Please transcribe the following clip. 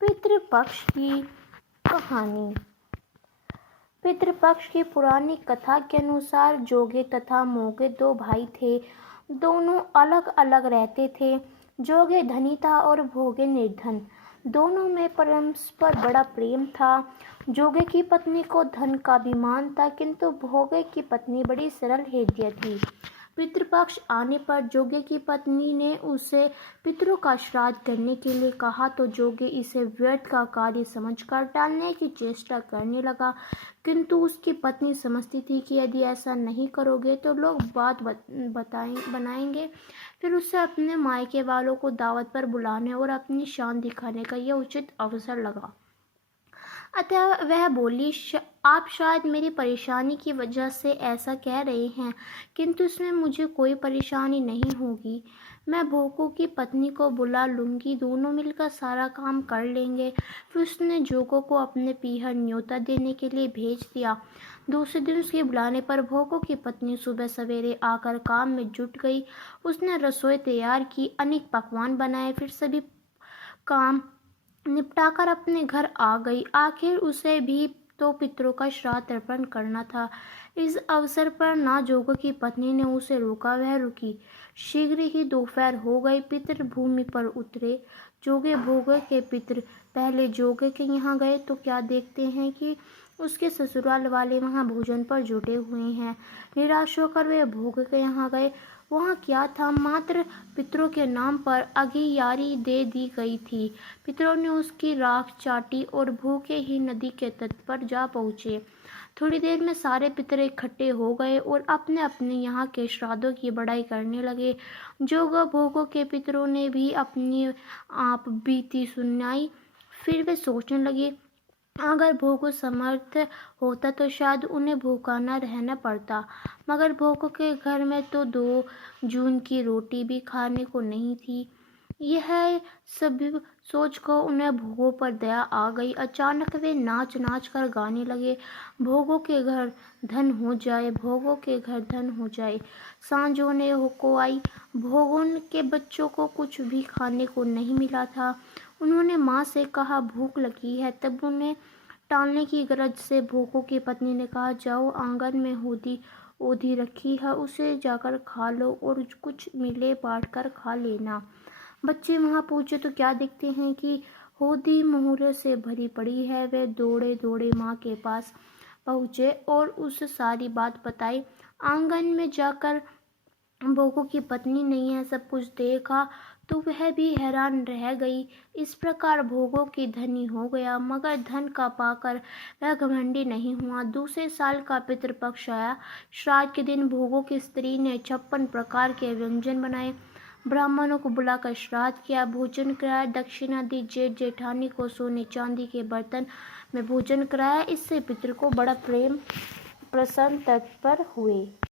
पितृपक्ष की कहानी। पितृपक्ष की पुरानी कथा के अनुसार जोगे तथा मोगे दो भाई थे। दोनों अलग अलग रहते थे। जोगे धनी था और भोगे निर्धन। दोनों में परस्पर बड़ा प्रेम था। जोगे की पत्नी को धन का अभिमान था, किंतु भोगे की पत्नी बड़ी सरल हृदय थी। पितृपक्ष आने पर जोगे की पत्नी ने उसे पितरों का श्राद्ध करने के लिए कहा, तो जोगे इसे व्यर्थ का कार्य समझकर टालने की चेष्टा करने लगा। किंतु उसकी पत्नी समझती थी कि यदि ऐसा नहीं करोगे तो लोग बात बनाएंगे। फिर उसे अपने मायके वालों को दावत पर बुलाने और अपनी शान दिखाने का यह उचित अवसर लगा। अतः वह बोली, आप शायद मेरी परेशानी की वजह से ऐसा कह रहे हैं, किंतु इसमें मुझे कोई परेशानी नहीं होगी। मैं भोगों की पत्नी को बुला लूँगी, दोनों मिलकर सारा काम कर लेंगे। फिर उसने जोगों को अपने पीहर न्योता देने के लिए भेज दिया। दूसरे दिन उसके बुलाने पर भोगों की पत्नी सुबह सवेरे आकर काम में जुट गई। उसने रसोई तैयार की, अनेक पकवान बनाए, फिर सभी काम निपटाकर अपने घर आ गई। आखिर उसे भी तो पितरों का श्राद्ध अर्पण करना था। इस अवसर पर ना जोगों की पत्नी ने उसे रोका, वह रुकी। शीघ्र ही दोपहर हो गई। पितर भूमि पर उतरे। जोगे भोगे के पितर पहले जोगे के यहाँ गए तो क्या देखते हैं कि उसके ससुराल वाले वहाँ भोजन पर जुटे हुए हैं। निराश होकर वे भोगे के यहाँ गए। वहाँ क्या था, मात्र पितरों के नाम पर अघियारी दे दी गई थी। पितरों ने उसकी राख चाटी और भूखे ही नदी के तट पर जा पहुँचे। थोड़ी देर में सारे पितर इकट्ठे हो गए और अपने अपने यहाँ के श्राद्धों की बड़ाई करने लगे। जोगों भोगों के पितरों ने भी अपनी आप बीती सुनाई। फिर वे सोचने लगे, अगर भोगों समर्थ होता तो शायद उन्हें भूखा न रहना पड़ता, मगर भोगों के घर में तो 2 जून की रोटी भी खाने को नहीं थी। यह सब सोचकर उन्हें भोगों पर दया आ गई। अचानक वे नाच नाच कर गाने लगे, भोगों के घर धन हो जाए, भोगों के घर धन हो जाए। सांझ होने को आई। भोगों के बच्चों को कुछ भी खाने को नहीं मिला था। उन्होंने माँ से कहा, भूख लगी है। तब उन्हें टालने की गरज से भोगों की पत्नी ने कहा, जाओ, आंगन में ओधी रखी है, उसे जाकर खा लो और कुछ मिले बांट कर खा लेना। बच्चे वहाँ पहुँचे तो क्या देखते हैं कि होदी मुहूर्त से भरी पड़ी है। वे दौड़े दौड़े माँ के पास पहुँचे और उसे सारी बात बताई। आंगन में जाकर भोगों की पत्नी ने यह सब कुछ देखा तो वह भी हैरान रह गई। इस प्रकार भोगों की धनी हो गया, मगर धन का पाकर वह घमंडी नहीं हुआ। दूसरे साल का पितृपक्ष आया। श्राद्ध के दिन भोगों की स्त्री ने 56 प्रकार के व्यंजन बनाए। ब्राह्मणों को बुलाकर श्राद्ध किया, भोजन कराया, दक्षिणा दी। जेठ जेठानी को सोने चांदी के बर्तन में भोजन कराया। इससे पितर को बड़ा प्रेम प्रसन्न तत्पर हुए।